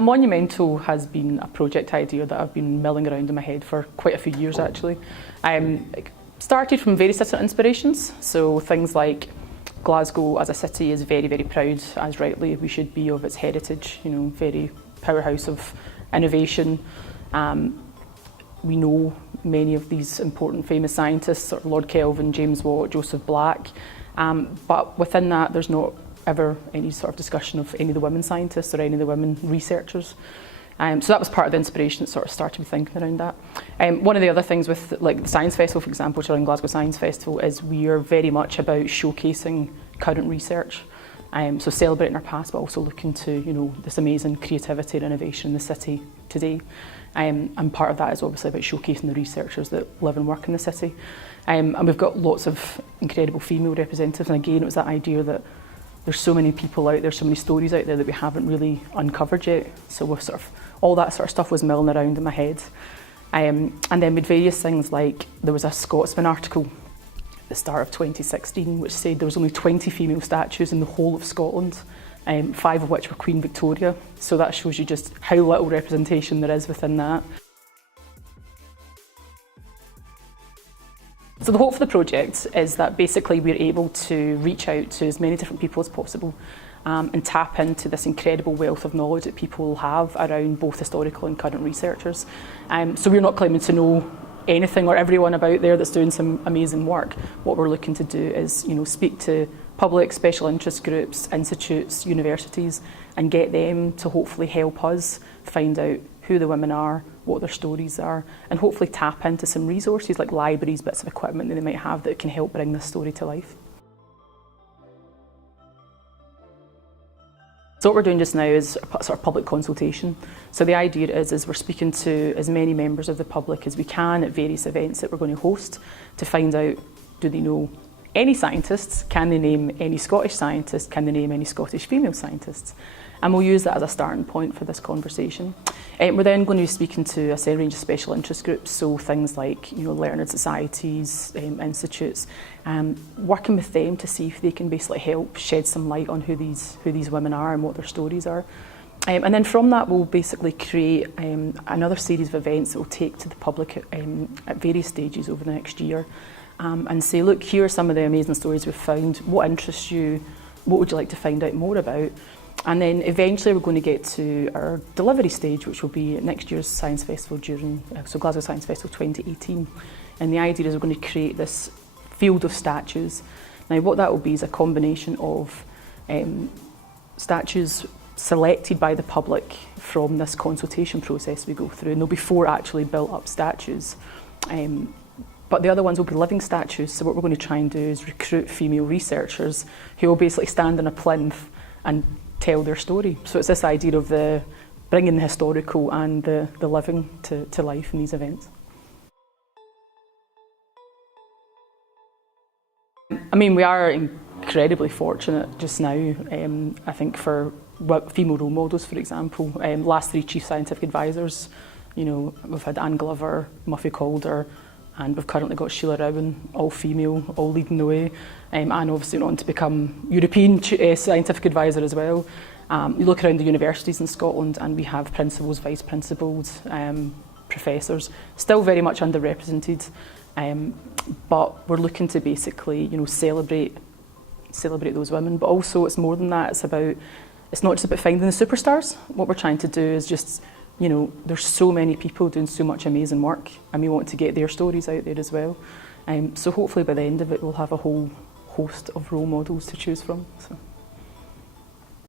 Monumental has been a project idea that I've been milling around in my head for quite a few years actually. It started from various different inspirations, so things like Glasgow as a city is very, very proud, as rightly we should be, of its heritage, you know, very powerhouse of innovation. We know many of these important famous scientists, sort of Lord Kelvin, James Watt, Joseph Black, but within that there's not ever any sort of discussion of any of the women scientists or any of the women researchers. So that was part of the inspiration that sort of started me thinking around that. One of the other things with like the Science Festival, for example, which are in Glasgow Science Festival, is we are very much about showcasing current research. So celebrating our past, but also looking to, you know, this amazing creativity and innovation in the city today. And part of that is obviously about showcasing the researchers that live and work in the city. And we've got lots of incredible female representatives, and again it was that idea that there's so many people out there, so many stories out there that we haven't really uncovered yet. So we've sort of, all that sort of stuff was milling around in my head. And then with various things like, there was a Scotsman article at the start of 2016 which said there was only 20 female statues in the whole of Scotland, 5 of which were Queen Victoria. So that shows you just how little representation there is within that. So the hope for the project is that basically we're able to reach out to as many different people as possible and tap into this incredible wealth of knowledge that people have around both historical and current researchers. So we're not claiming to know anything or everyone about there that's doing some amazing work. What we're looking to do is, you know, speak to public, special interest groups, institutes, universities, and get them to hopefully help us find out who the women are, what their stories are, and hopefully tap into some resources like libraries, bits of equipment that they might have that can help bring this story to life. So what we're doing just now is a sort of public consultation. So the idea is we're speaking to as many members of the public as we can at various events that we're going to host to find out, do they know any scientists? Can they name any Scottish scientists? Can they name any Scottish female scientists? And we'll use that as a starting point for this conversation. We're then going to be speaking to a range of special interest groups, so things like, you know, learned societies, institutes, working with them to see if they can basically help shed some light on who these women are and what their stories are. And then from that we'll basically create another series of events that we'll take to the public at various stages over the next year, and say, look, here are some of the amazing stories we've found, what interests you, what would you like to find out more about? And then eventually we're going to get to our delivery stage, which will be at next year's Science Festival so Glasgow Science Festival 2018. And the idea is we're going to create this field of statues. Now what that will be is a combination of statues selected by the public from this consultation process we go through, and there'll be 4 actually built up statues. But the other ones will be living statues, so what we're going to try and do is recruit female researchers who will basically stand on a plinth and tell their story. So it's this idea of bringing the historical and the living to life in these events. I mean, we are incredibly fortunate just now, I think, for female role models, for example. Last 3 chief scientific advisors, you know, we've had Anne Glover, Muffy Calder, and we've currently got Sheila Rowan, all female, all leading the way, and obviously went on to become European scientific advisor as well. You look around the universities in Scotland and we have principals, vice principals, professors, still very much underrepresented, but we're looking to basically, you know, celebrate those women, but also it's more than that. It's not just about finding the superstars. What we're trying to do is just, you know, there's so many people doing so much amazing work, and we want to get their stories out there as well. So hopefully by the end of it we'll have a whole host of role models to choose from. So.